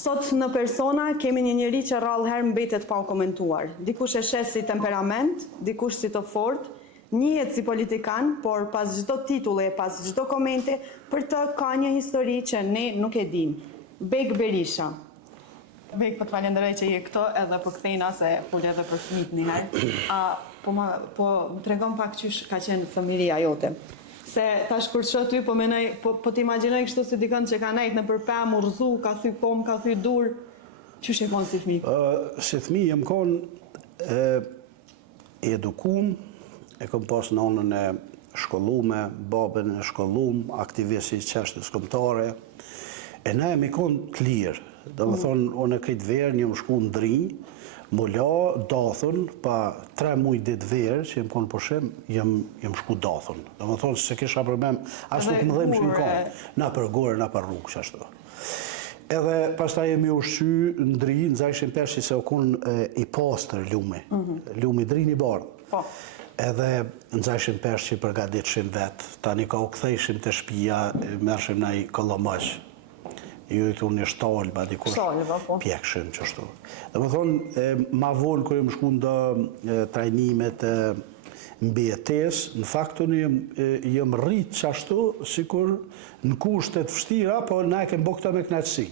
Sot në persona kemi një njeri që rrallëherë mbetet pa u komentuar. Dikush e shes si temperament, dikush si të fort, njihet si politikan, por pas çdo titulle, pas çdo komente, për të ka një histori që ne nuk e dim. Beg Berisha. Beg, po të falenderoj që je këto edhe po kthejna se fol edhe për fëmijët një herë. Po më tregon pak qysh ka qenë fëmijëria jote. Se tash kur shoh ty po menoj, po t'imagjinoj kështu si dikën që ka nejt në përpem, urzu, ka thy kom, ka thy dur. Qysh e kon si fëmijë? Si fëmijë jam kon edukum, e kam pas nonën e shkollume, babën e shkollum, aktivist i çështës kombëtare. E na jemi kon të lirë. Do më thonë, unë e këtë verë një më shku në drinj, më la dathën, pa 3 muj ditë verë, që jem konë përshim, jem shku dathën. Do më thonë, se kisha përbem, ashtu të më dhejmë që në konë, na për gore, na për rrugë, që ashtu. Edhe pasta jemi ushqy në drinj, në zajshin pershi se o konë i pastër lumi, lumi drinj i bardhë. Edhe në zajshin pershi që përgaditëshim vetë, tani ka u kthejshim të shpia, mërshim na i kolomaqë. Ju i thunë një shtalba, dikush pjekshim qështu. Dhe më thonë, ma vonë kërë më shku nda trajnimet mbijetes, në faktën jem rritë qashtu, sikur në kushtet fështira, po na e kem bo këta me knaqësi.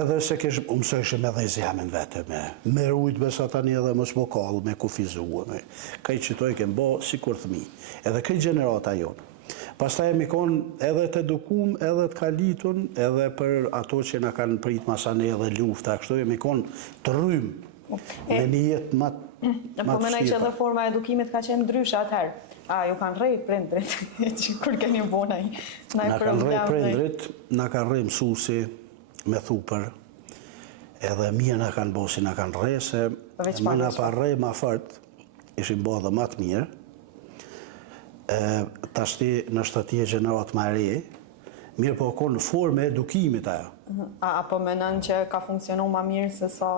Edhe se mësojshim edhe i zemin vete, me rujtë besa tani edhe më smokallë, me kufizua, kaj qëtoj kem bo sikur thmi, edhe kaj generata jonë. Pastaj jemi konë edhe të edukum, edhe të kalitun, edhe për ato që na kanë prit masane edhe lufta, kështu jemi konë të rrymë, me një jetë ma të shqirë. Po menaj që edhe forma edukimit ka qenë ndryshe atëherë. Ju kanë rrej prindrit, që kur keni bona i. Na kanë rrej prindrit, na kanë rrej mësusi me thupër, edhe mija na kanë bosi, na kanë rrej, se ma na pa rrej ma fort, ishim bo dhe ma të mirë. Tashti në shtati e gjenerat ma re, mirë po konë forme edukimit ajo. Apo menon që ka funksionu ma mirë se sa...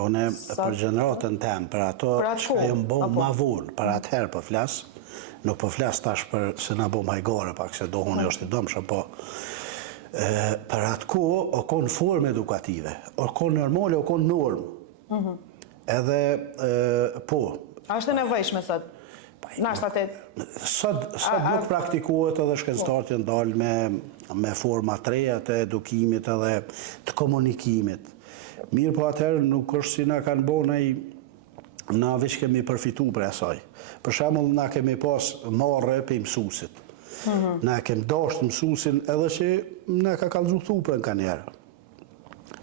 Une për gjeneratën tem, për ato që ka jëmë bo ma vonë, për atëherë për flasë, nuk për flasë tash për se na bo majgare pak, se dohën e është i dëmshëm, po për atë ko, o konë forme edukative, o konë normale, o konë normë. Edhe, po... A është e nevojshme sot? Sot nuk praktikohet edhe shkencëtarët janë dalë me forma të reja të edukimit edhe të komunikimit. Mirë po atëherë nuk është si na kanë bo na veç kemi përfitu për asaj. Për shembull na kemi pas marrë për mësuesit. Na kemi dashur mësuesin edhe që na ka kallëzu thupën ka njerë.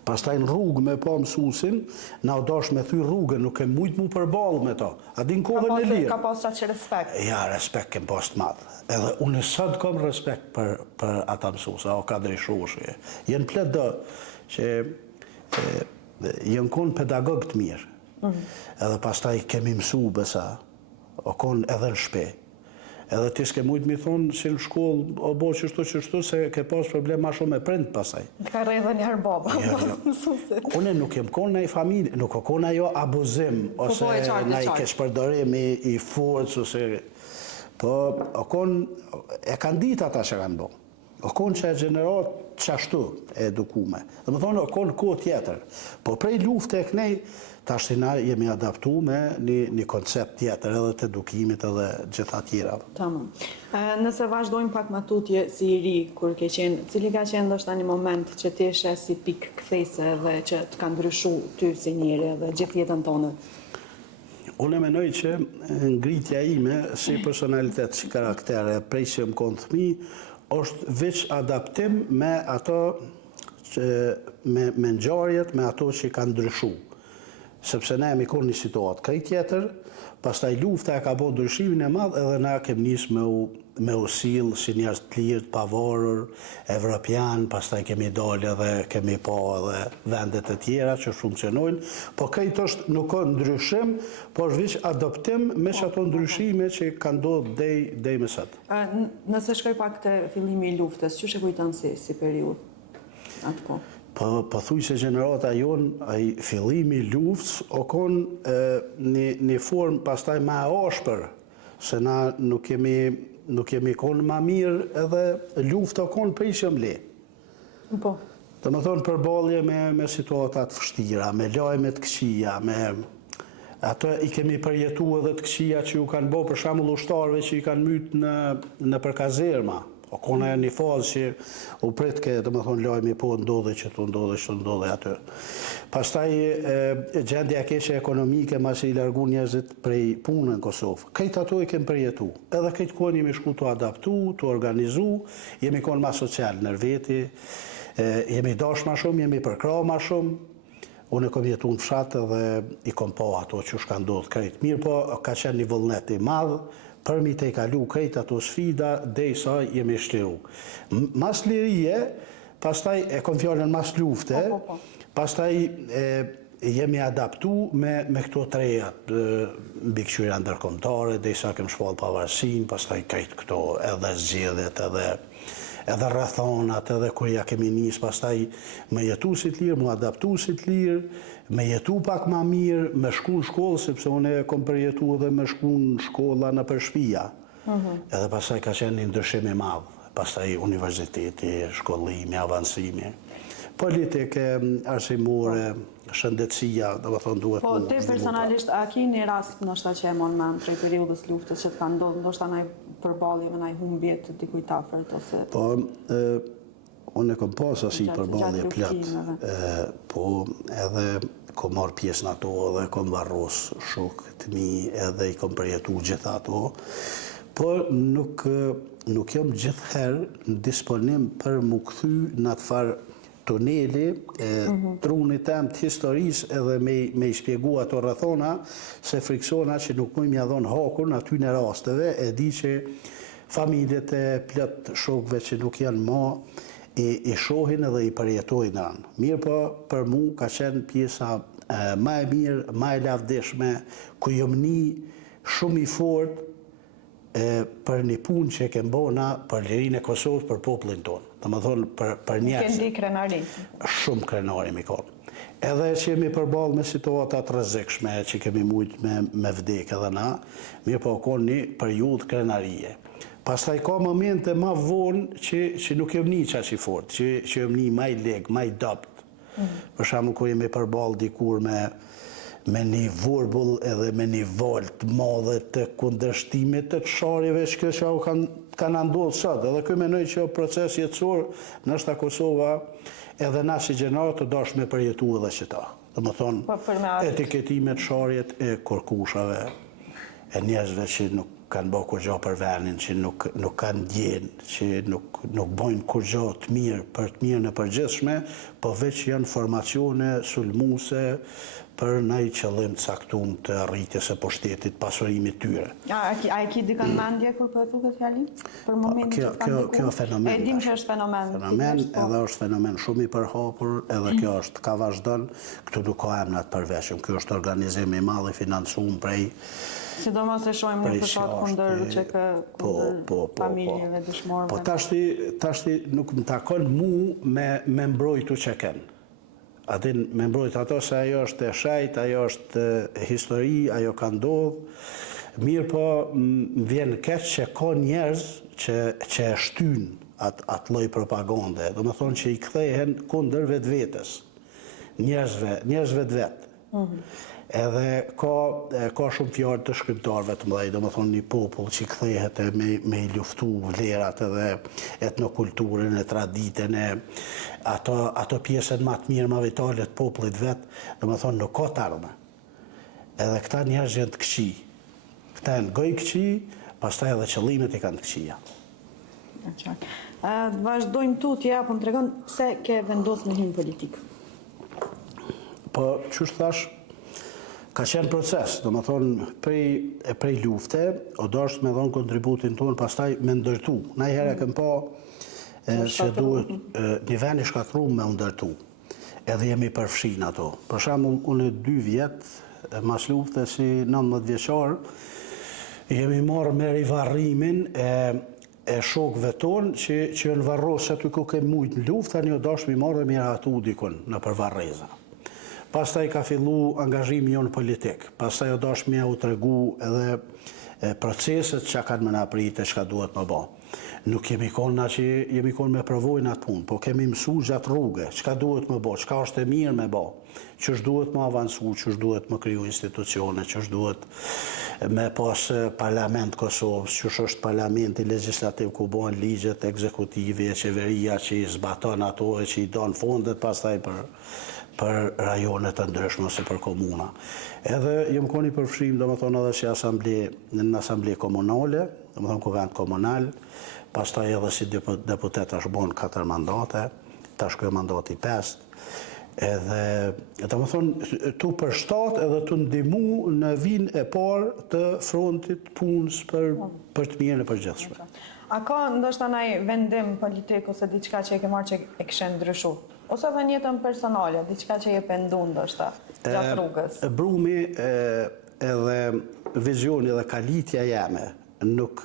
Pastaj në rrugë me pa mësuesin, na u dash me thy rrugën, nuk kem mujt mu përballë me ta. A din kohën e lirë. Ka pas që respekt? Ja, respekt kem pas të madh. Edhe unë sot kam respekt për ata mësues, o ka drejshoshi. Jenë plot do që jenë konë pedagog të mirë. Edhe pastaj kemi mësu besa, o konë edhe në shpe. Edhe ti s'ke mujtë mi thonë si në shkollë, o bo qështu, se ke pas problem ma shumë me prindë pasaj. Ka rrej dhe njerë baba, pas mësusit. Une nuk jem konë na i familje, nuk o konë ajo abuzim, ose na i keshpërdorimi i forcë, ose... Po, o konë, e kanë ditë ata që kanë bo. O konë që e gjenerat qashtu e edukume. Dhe më thonë, o konë kohë tjetër. Po prej luftë e kënej, tashtina jemi adaptu me një koncept tjetër edhe të edukimit edhe gjitha tjera. Tamam. Nëse vazhdojmë pak ma tutje si i ri, kur ke qenë, cili ka qenë ndoshta një moment që ti eshe si pikë kthese dhe që të ka ndryshu ty si njeri dhe gjithë jetën tonë? Unë e menoj që ngritja ime si personalitet, si karaktere, prej që më konë thmi, është veç adaptim me ato, me ngjarjet, me ato që ka ndryshu. Sepse ne jemi konë një situatë krejt tjetër, pastaj lufta e ka bo ndryshimin e madh edhe na kem nis me usil si njerëz të lirë, të pavarur, evropian, pastaj kemi dalë edhe kemi pa edhe vendet e tjera që funksionojnë, po krejt është nuk ka ndryshim, por veç adoptim me ato ndryshime që kanë ndodhur deri më sot. Nëse shkoj pak te fillimi i luftës, çu e kujton si periudhë atë kohë? Po thuj se gjenerata jonë, fillimi luftës, o konë një formë pastaj ma ashpër, se na nuk kemi konë ma mirë edhe luftë o konë për ishëm le. Po. Do më thonë përballje me situatat vështira, me lajme të këqija, me ato i kemi përjetu edhe të këqija që ju kanë bo për shembull ushtarëve që i kanë mytë në për kazerma. O kona e një fazë që u prit ke, do më thonë, lajmi po ndodhe që të ndodhe aty. Pastaj gjendja keqe ekonomike mas i largu njerëzit prej punë në Kosovë. Këtë ato i kemë përjetu. Edhe këtë kohë jemi shku të adaptu, të organizu, jemi konë ma social nër veti, jemi dash ma shumë, jemi përkra ma shumë. Unë e kom jetu në fshatë dhe i kom po ato që shka ndodhë krejt. Mirë po, ka qenë një vullnet i madhë, për mi te i kalu krejt ato sfida, dhe i sa jemi shliru. Mas lirije, pastaj e kom fjallën mas lufte, pastaj jemi adaptu me këto trejat, mbi këqyra ndërkombëtare, dhe i sa kem shpallë pavarësin, pastaj krejt këto edhe zgjedhjet, edhe rrethonat, edhe kur ja kemi nisë, pastaj me jetu si të lirë, me adaptu si të lirë, me jetu pak ma mirë, me shku në shkollë, sepse unë e kom përjetu edhe me shku në shkolla në për shtëpia. Edhe pastaj ka qenë një ndryshim i madhë, pastaj universiteti, shkollimi, avancimi, politike, arsimore, shëndetësia, do më thonë duhet... Po, te personalisht, a ki një rast nështë që e mon me në prej periudës luftës që të ka ndodhë, ndoshta naj përballje me naj humbjet të dikujt afërt, ose... Po, unë e kom pas asi përballje plot, po edhe kom marrë pjesë në ato edhe kom varros shok të mi edhe i kom përjetu gjitha ato, por nuk jam gjithherë në disponim për mu kthy në atë farë tuneli, trunit tem të historisë edhe me i shpjegu ato rrethona, se friksona që nuk mëjmë ja dhonë hakun aty në rasteve, e di që familjet e plot shokve që nuk janë ma, i shohin edhe i përjetojnë anë. Mirë po, për mu ka qenë pjesa ma e mirë, ma e lavdishme, ku jom një shumë i fort për një punë që e kem bona për lirinë e Kosovës, për popullin tonë. Dhe më thonë për njerëzit. Kendi krenari. Shumë krenari mi konë. Edhe që jemi përballë me situatat rrezikshme, që kemi mujtë me vdek edhe na, mirë po konë një periudhë krenarie. Pastaj ka momente ma vonë që nuk jem një qaq i fort, që jem një ma i leg, ma i dopt. Për shembull kur jemi përballë dikur me një vorbull edhe me një volt madhe të kundërshtimit të çarjeve që kjo kanë ndodhur sot. Edhe ky menoj që proces jetësor, nështë Kosova, edhe na si gjenerë të dash me përjetu edhe që ta. Dhe më thonë, etiketimet, çarjet e korkushave, e njerëzve që nuk kanë bërë kur gjë për vendin, që nuk kanë ndjenë, që nuk bojnë kur gjë të mirë për të mirë në përgjithshme, po veç janë formacione sulmuse për ndaj qëllim të caktuar të arritjes së pushtetit, pasurimit tyre. A e ki dikën mendje kur po e thu këtë fjalë? Për momentin që kanë diku? Kjo fenomen. E dim që është fenomen. Fenomen, edhe është fenomen shumë i përhapur, edhe kjo është ka vazhdon, këtu nuk ka emrat përveçëm. Kjo është organizim i madh i financuar prej sidomos e shohim në fshat kundër familjeve dëshmorëve. Po tashti nuk më takon mu me mbrojtu që ken. Adin me mbrojt ato se ajo është e shajt, ajo është histori, ajo ka ndodhë. Mirë po më vjen keq që ka njerëz që e shtyn atë lloj propagande. Do më thonë që i kthehen kundër vetvetes. Njerëzve të vetë. Edhe ka shumë fjalë të shkrimtarëve të mëdhenj, do më thonë një popull që kthehet me i luftu vlerat edhe etnokulturën, e traditën, ato pjesën ma të mirë, ma vitale të popullit vetë, do më thonë nuk ka të ardhme. Edhe këta njerëz janë të këqij. Këta janë goj këqij, pastaj edhe qëllimet i kanë të këqija. Vazhdojmë tutje, apo më tregon pse ke vendosur në hyn politik? Po, ç'është thash, ka qenë proces, do më thonë, prej lufte, o dashtë me dhonë kontributin tonë, pastaj me ndërtu. Na i herë e këm po që duhet një vend i shkatrum me ndërtu. Edhe jemi përfshin ato. Për shembull, unë 2 vjetë, mas lufte si 19 vjeçar, jemi marrë me rivarrimin e shokëve tonë që në varros aty ku kemë mujtë në luftë, tani o dashtë mi marrë dhe mi ratu dikun në përvarreza. Pastaj ka fillu angazhimi jonë politik, pastaj o dashmi u tregu edhe proceset që kanë më në apritë e që ka duhet më bo. Nuk jemi konë na që jemi konë me provojnë atë punë, po kemi mësu gjatë rrugë, çka duhet më bo, çka është e mirë me bo, ç'është duhet më avancu, ç'është duhet më kriju institucione, ç'është duhet me pas parlament Kosovës, ç'është është parlamenti legjislativ ku bëhen ligjet ekzekutive, qeveria që i zbaton ato e që i don fondet pastaj për rajone të ndryshme ose për komuna. Edhe jem koni përfshim, domethënë edhe si në asamble komunale, domethënë kuvend komunal, pastaj edhe si deputet tash bon 4 mandate, tash kjo mandati 5, edhe domethënë tu përshtat edhe tu ndihmu në vin e parë të frontit punës për të mirën e përgjithshme. A ka ndoshta ndaj vendim politik ose diçka që e ke marrë që e kishe ndryshu? Ose edhe në jetën personale, diçka që je pendu ndoshta gjatë rrugës? Brumi edhe vizioni dhe kalitja jeme nuk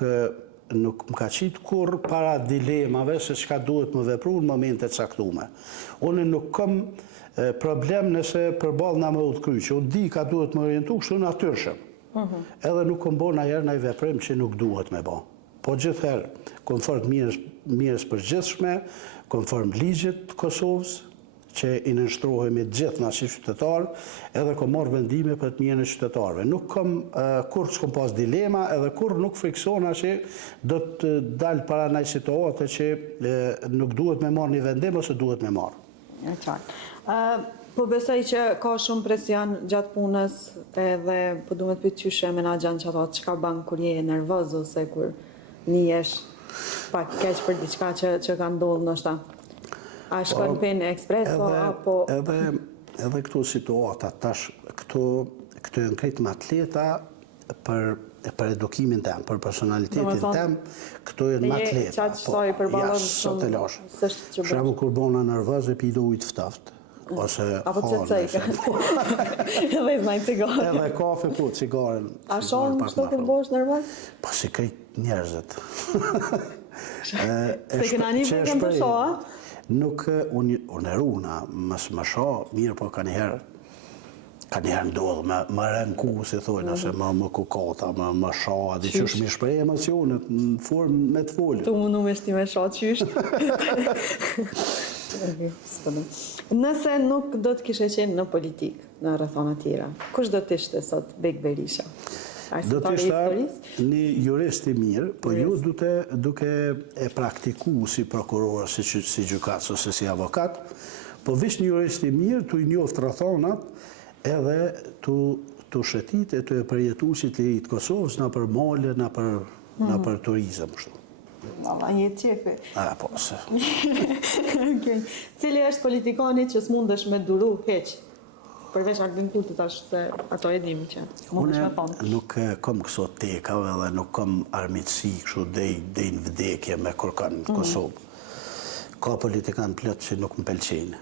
më ka qitë kur para dilemave se çka duhet më vepru në momente caktume. Unë nuk kam problem nëse përballë na më udhkryqë, unë di ka duhet më orientu kështu natyrshëm. Edhe nuk kam bo najerë naj veprim që nuk duhet me bo. Po gjithherë, konform mirës përgjithshme, konform ligjit të Kosovës, që i nënshtrohemi gjithë na si qytetarë, edhe kom marrë vendime për të mirën e qytetarëve. Nuk kom kur s'kom pas dilema, edhe kur nuk friksona që do të dalë para ndaj situate që nuk duhet me marrë një vendim ose duhet me marrë. E qartë. Po besoj që ka shumë presion gjatë punës edhe po du me të pyet qyshe menaxhan që ato çka ban kur je nervoz ose kur nihesh pak keq për diçka që ka ndodhur ndoshta. A shkon pen ekspreso apo edhe këto situata tash këto janë krejtë atleta për edukimin tem, për personalitetin tem, këto janë atleta. Qatë qësoj për balon shumë, sështë që bërë. Shemë kur bona nervëz e pido ujtë ftaft. Apo që të cejka. Edhe i znaj cigare. Edhe kafe po, cigaren. A shumë kështu kur bosh nervëz? Po si krejtë njerëzit. Se këna një për këmë të shoa? Nuk unë eruna, më shoh, mirë po ka njëherë ndodhë, më rënku, si thojnë, ase më kukata, më shoh, di qysh mi shprej emocionet në formë me të folë. Tu mundu me shti me shoh qysh. Nëse nuk do të kishe qenë në politikë, në rrethana tjera, kush do të ishte sot Bek Berisha? Do të ishte një jurist i mirë, po ju duke e praktiku si prokuror, si gjykatës ose si avokat, po vish një jurist i mirë, tu i njoft rrethonat, edhe tu shëtit e tu e përjetu si të rritë Kosovës në për male, në për turizëm. Mama, jetë qefi. Po, se. Cili është politikani që s'mundesh me duru heq? Përveç Albin Kurti tash se ato e dim që mundesh me thonë. Unë nuk kom këso tekave dhe nuk kom armitësi kështu dej në vdekje me kërkan në Kosovë. Ka politikan plët që nuk më pëlqejnë.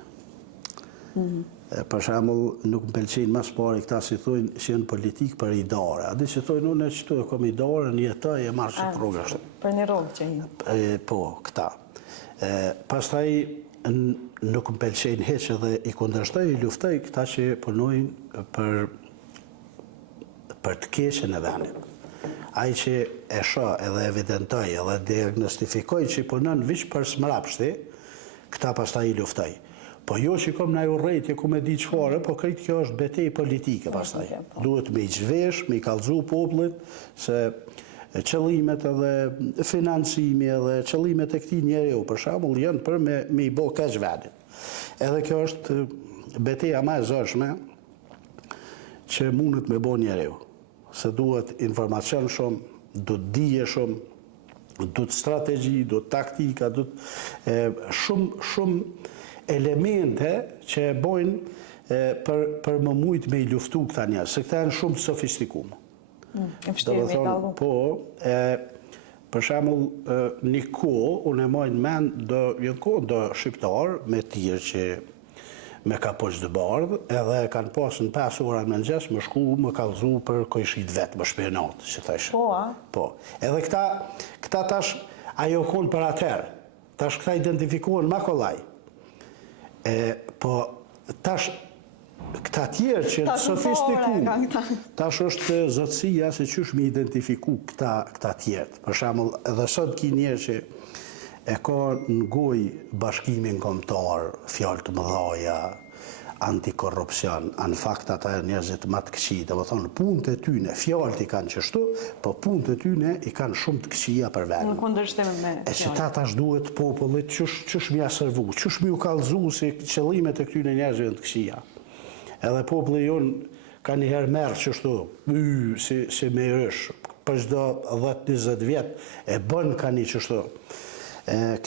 Për shembull, nuk më pëlqejnë mas pari këta si thujnë që janë politikë për idare. A di që thujnë unë që tu e kom idare, një jetoj e marrë që rrugë është. Për një rrugë që një. Po, këta. Pastaj nuk më pëlqejnë heq edhe i kundërshtoj, i luftoj këta që punojnë për të keqen e venit. Ai që e shoh edhe evidentoj edhe diagnostifikoj që punon vish për smrapshti, këta pastaj i luftoj. Po jo që kom në urrejtje ku me di qëfare, po krejt kjo është betej politike pastaj. Duhet me i qvesh, me i kalzu popullit, se qëllimet edhe financimi edhe qëllimet e këtij njeriu për shembull janë për me i bë keq vendit. Edhe kjo është betejë më e zëshme që mundet me bë njeriu. Se duhet informacion shumë, duhet dije shumë, duhet strategji, duhet taktika, duhet shumë elemente që bojnë për më mujtë me i luftu këta njerëz, se këta janë shumë sofistikumë. Po, për shembull, një kohë, unë e mojnë mend, një kohë do shqiptar me tjerë që me ka poqë dë bardhë, edhe kanë pasë në 5 ora në mëngjes, më shku, më kalzu për kojshit vetë, më shpionatë, që thashë. Po, a? Po, edhe këta tash, ajo konë për atëherë, tash këta identifikohen ma kollaj. Po, tash, këta tjerë që sofistiku, tash është zotësia se qysh me identifiku këta tjerë. Për shembull, edhe sot ki njerë që e ka në gojë bashkimin kombëtar, fjalë të mëdhaja, antikorrupsion, në fakt ata njerëzit më të këqij, domethënë punët e tyne, fjalët i kanë qështu, po punët e tyne i kanë shumë të këqija për vend. Në kundërshtim me E që ta tash duhet popullit qysh m'ja servu, qysh m'ju kallëzu si qëllimet e këtyne njerëzve të këqija. Edhe populli jonë ka njëherë merë qështu, si me rësh, për çdo 10-20 vjet e bën ka një qështu.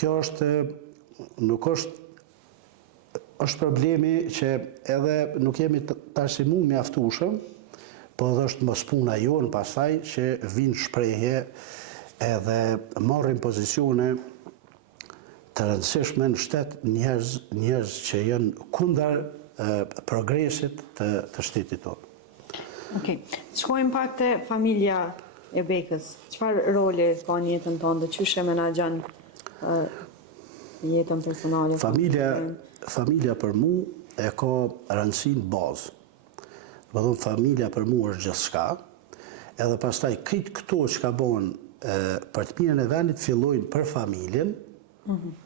Kjo nuk është problemi që edhe nuk jemi tasimu mjaftueshëm, po edhe është mos puna jonë pastaj që vinë shprehje edhe marrin pozicione të rëndësishme në shtet njerëz që janë kundër progresit të shtetit tonë. Okej. Shkojmë pak te familja e Bekës. Çfarë roli ka në jetën tonë dhe çysh e menaxhon jetën personale? Familja për mu e ka rëndësinë bazë. Më thonë, familja për mu është gjithçka, edhe pastaj këtë këto që ka bon për të mirën e vendit fillojnë për familjen,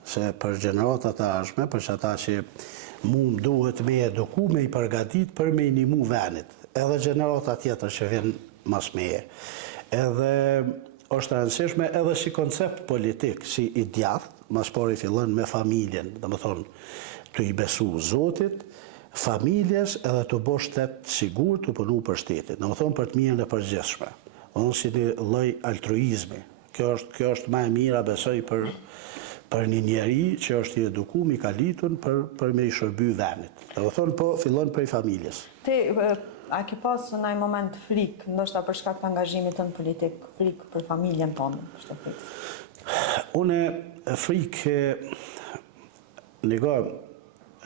se për gjeneratat e ardhshme, për që ata që mu më duhet me eduku, me i përgatit për me i nimu vendit, edhe gjeneratat tjetër që vjen mas meje. Edhe është rëndësishme edhe si koncept politik, si i djathtë, mas pari fillon me familjen, dhe më thonë, të i besu Zotit, familjes edhe të bo shtet sigur të punu për shtetit. Në më thonë për të mirën e përgjithshme. Në thonë si një lloj altruizmi. Kjo është ma e mira besoj për një njeri që është i edukum, i kalitun për me i shërby vendit. Në më thonë po fillon prej familjes. A ke pas në një moment frikë, ndoshta për shkak të angazhimit tënd politik, frikë për familjen tonë? Une frikë,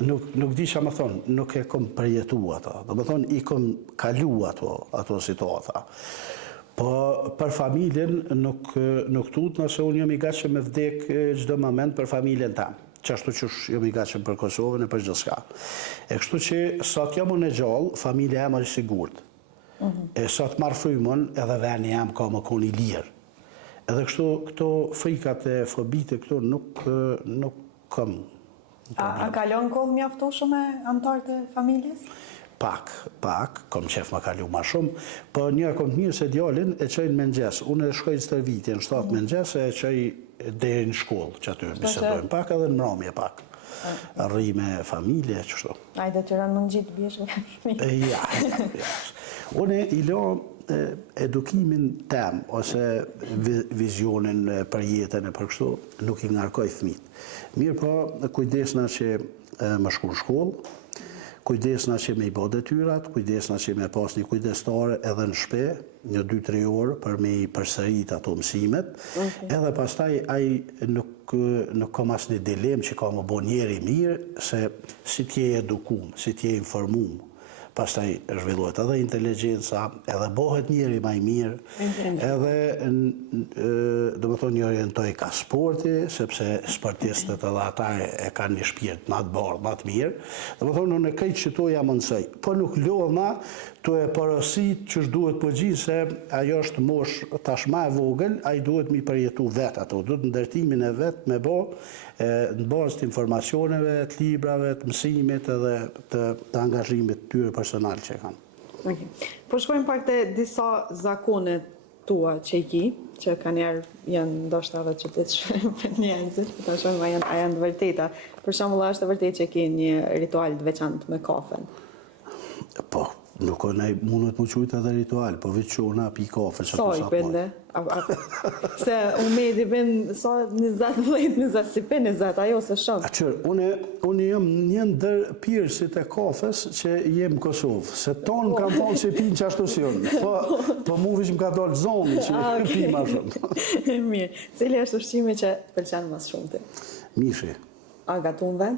nuk di që më thonë, nuk e kom përjetu ato. Do më thonë, i kom kalu ato situata. Po për familjen nuk tut nëse unë jam i gatshëm me vdek çdo moment për familjen tam. Qashtu që jam i gatshëm për Kosovën e për gjithçka. E kështu që sot jam unë e gjallë, familja jam është sigurt. E sot marr frymën edhe veni jam ka më kon i lirë. Edhe kështu këto frikat e fobite këto nuk kam. A kalon kohë mjaftueshme me anëtarët e familjes? Pak, kom qef më kalu ma shumë, po një kom të mirë se djalin e qojnë mëngjes. Unë e shkoj stër vitin, 7 mëngjes e qoj deri në shkollë, që aty bisedojmë pak edhe në mramje pak. Rri me familje, qështu. A i detyron më në gjitë bjeshë? Ja. Unë i lo edukimin tem, ose vizionin për jetën e për kështu, nuk i ngarkoj fëmijët. Mirë po, kujdesna që më shku në shkollë, kujdesna që me i bo detyrat, kujdesna që me pas një kujdestare edhe në shpe, një 2-3 orë për me i përsërit ato mësimet, edhe pastaj ai nuk kam as një dilem që ka më bo njeri mirë, se si t'je edukum, si t'je informum. Pastaj zhvillohet edhe inteligjenca, edhe bëhet njeri më i mirë, edhe do më thonë një orientoj ka sporti, sepse sportistët edhe ata e kanë një shpirt më të bardhë, më të mirë. Do më thonë në krejt që to ja mënsoj, po nuk lodhna të e porosit që duhet përgjithë se ajo është mosh tashma e vogël, a i duhet mi përjetu vetë ato, duhet ndërtimin e vetë me bo në bazë të informacioneve, të librave, të mësimit edhe të angazhimit tyre personal që kanë. Po shkojmë pak të disa zakone tua që i ki, që ka njerë janë ndoshta edhe që të shkojmë për njerëzit, të shkojmë a janë të vërteta. Për shembull, është të vërtet që ki një ritual të veçantë me kafen? Po, nuk o nej mundet më qujtë edhe ritual, po veç që una pi kafe që sa i bënde? Se umedi bënd sa 20 si për 20, ajo se shumë. Qërë, unë jam një ndër pirësit e kafes që jem në Kosovë, se tonë kam thonë që pinë që ashtu si unë, po mu vish më ka dollë zonë që pi ma shumë. Mirë, cili është ushqimi që pëlqen mas shumë ti? Mishi. A gatu në vend?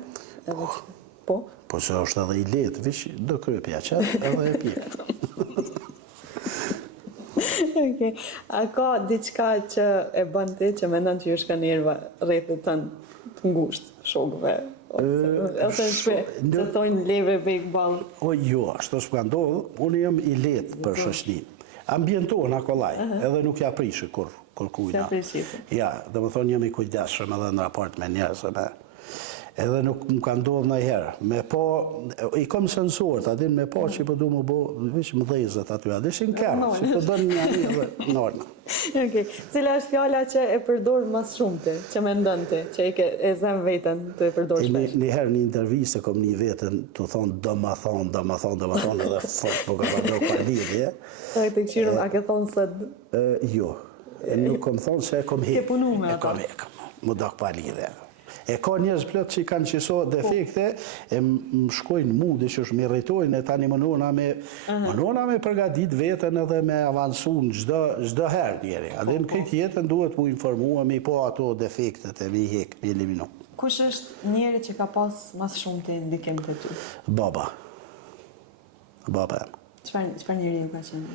Po? Po që është edhe i letë, vish do krypja qëtë edhe e pjekë. Okay. A ka diçka që e bën ti që mendon që ju shka njerëva rrethët tënë të ngushtë, shokëve, Ose që thonë leve big ball. O jo, ashtu s'ka ndodhë, unë jam i letë për shoqërinë. Ambientohen akollaj, edhe nuk ja prishë kur kujna. Ja, dhe më thonë jam i kujdesshëm edhe në raport me njerëz, edhe nuk më ka ndodhë ndonjëherë. Me po, i kom sensorët, a din me po që po du më bo, vish më dhezët aty, a dishin kërë, që po dënë një një dhe norma. Cila është fjala që e përdor mas shumëte, që me ndënte, që e zem vetën të e përdor shpesh? Njëherë një intervjiste kom një vetën të thonë dëma thonë, edhe fort po ka përdor pa lidhje. A të këshirëm, a ke thonë sëtë? Jo, nuk kom thonë se e kom hekë. Ke punu me ata? E kom hekë, më dok pa lidhje. E ka njerëz plot që i kanë qëso defekte, e më shkojnë mu, dhe që më irritojnë, e tani më nëna me përgadit vetën edhe me avansu në gjdo herë njeri. Adhe në këtë jetën duhet mu informua, me i po ato defektet e me i hek, me i eliminu. Kush është njeri që ka pas mas shumë të ndikim të ty? Baba. Baba em. Qëfar njeri ju ka qenë?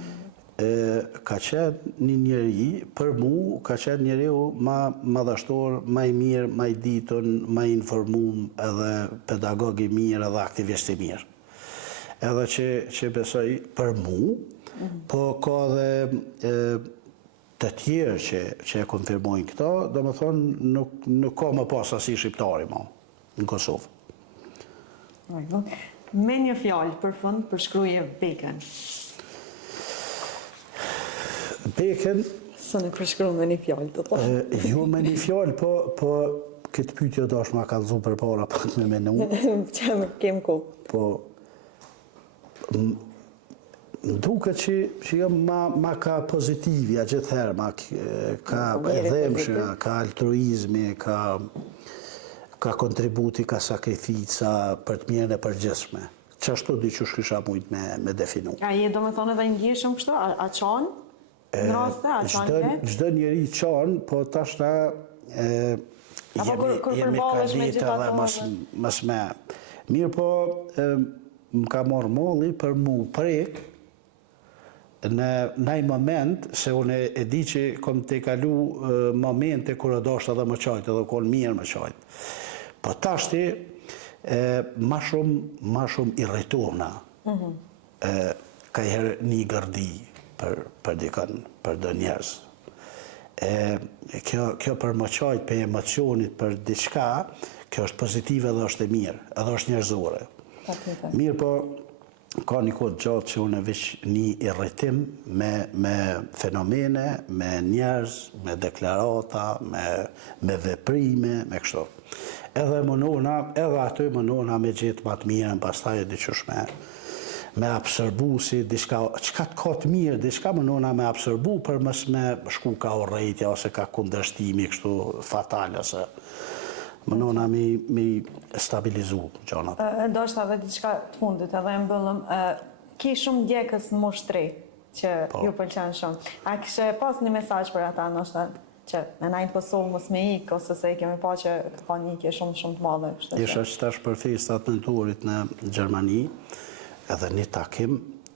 Ka qenë një njeri, për mu, ka qenë njeri ma madhashtor, ma i mirë, ma i ditën, ma i informum, edhe pedagog i mirë, edhe aktivist i mirë. Edhe që besoj për mu, po ka dhe të tjerë që e konfirmojnë këto, do më thonë nuk ka më pas asi shqiptari ma, në Kosovë. Me një fjallë për fund përshkruaje Bekën. Bekën... Së në përshkru me një fjallë të po? Jo me një fjallë, po këtë pyetje do është ma kalëzu për para pak me menu. Që me kem ko? Po... Më duke që jam ma ka pozitivja gjithherë, ka edhemshë, ka altruizmi, ka kontributi, ka sakrifica për të mirën e përgjithshme. Që ashtu di që shkisha mujt me definu. A je do me thonë edhe ndjeshëm kështu? A qanë? Në raste? A qanë vetë? Gjdo njeri qanë, po tashna jemi kalite dhe mas me. Mirë po, më ka morë molli për mu prek në nëj moment, se unë e di që kom të kalu momente kër e doshtë edhe më qajtë, edhe konë mirë më qajtë. Po tashti, ma shumë irritona, ka herë një gërdi për dikën, për dë njerëz. Kjo për më qajtë, për emocionit, për diçka, kjo është pozitive edhe është e mirë, edhe është njerëzore. Mirë po, ka një kodë gjatë që unë e vishë një irritim me fenomene, me njerëz, me deklarata, me veprime, me kështu. Edhe aty më nona me gjithë matë mirën, pastaj e diqysh me absorbu si diçka, qka të ka të mirë, diçka më nona me absorbu për mës me shku ka orrejtja, ose ka kundërshtimi kështu fatal, ose më nona mi stabilizu gjonat. Do është edhe diçka të fundit, edhe e mbëllëm, ki shumë djekës në moshë 3, që ju pëlqen shumë. A kishe pas një mesazh për ata, nështë që në najnë Kosovë mos me ikë, ose se i kemi pa që ka një ikje shumë të madhe. Isha që tash për festat nëntorit në Gjermani, edhe një takim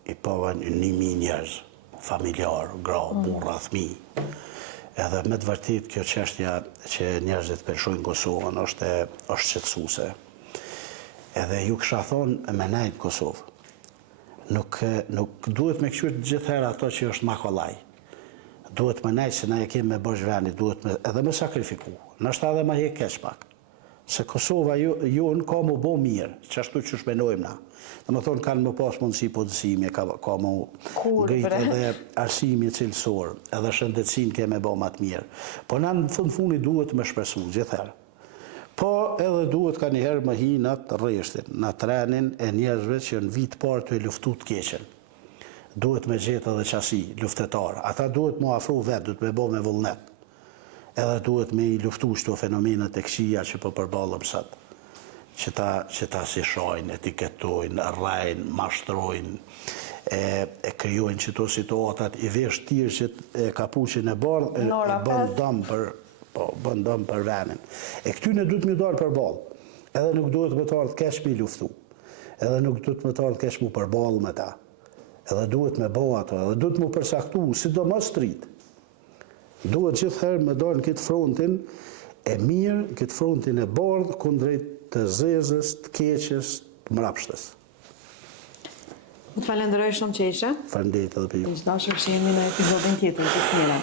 i pava 1.000 njerëz, familjar, gra, burra, fëmi. Edhe me të vërtit kjo qeshtja që njerëzit përshojnë Kosovën është qetësuese. Edhe ju kësha thonë me najnë Kosovë. Nuk duhet me këqyrë gjithherë ato që është makolaj. Duhet me najtë se na e kemë me bësh veni, duhet edhe me sakrifiku. Nështë edhe me hek keq pak. Se Kosova jonë ka mu bo mirë, që ashtu që shmenojmë na. Dhe më thonë kanë më pas mundësi podësimi, ka mu ngritë edhe arsimi cilësor, edhe shëndetësin keme bo matë mirë. Po na në fund duhet me shpresu gjithherë. Po edhe duhet ka njëherë më hi në të rreshtin, në trenin e njerëzve që në vitë parë të e luftu të keqen. Duhet me gjetë edhe qasi, luftetarë. Ata duhet mu afru vetë, duhet me bo me vullnet. Edhe duhet me i luftu shto fenomenet e këqia që po përballëm sot. Që ta si shojnë, etiketojnë, rrajnë, mashtrojnë, e kryojnë qëto situatat, i vesh tirë që e kapuqin e bardh, e bën dëm për venin. E këtyne duhet me darë përballë. Edhe nuk duhet me të ardhë keq me i luftu. Edhe nuk duhet me të ardhë keq mu përballë me ta. Edhe duhet me bo ato, edhe duhet mu përsaktu, si do më strit. Duhet gjithherë me dojnë këtë frontin e mirë në këtë frontin e bardhë kundrejt të zezës, të keqes, të mrapshtës. Më të falenderoj shumë që ishe. Faleminderit edhe për ju. Miq dashur, që jemi në episodin tjetër të Fmira.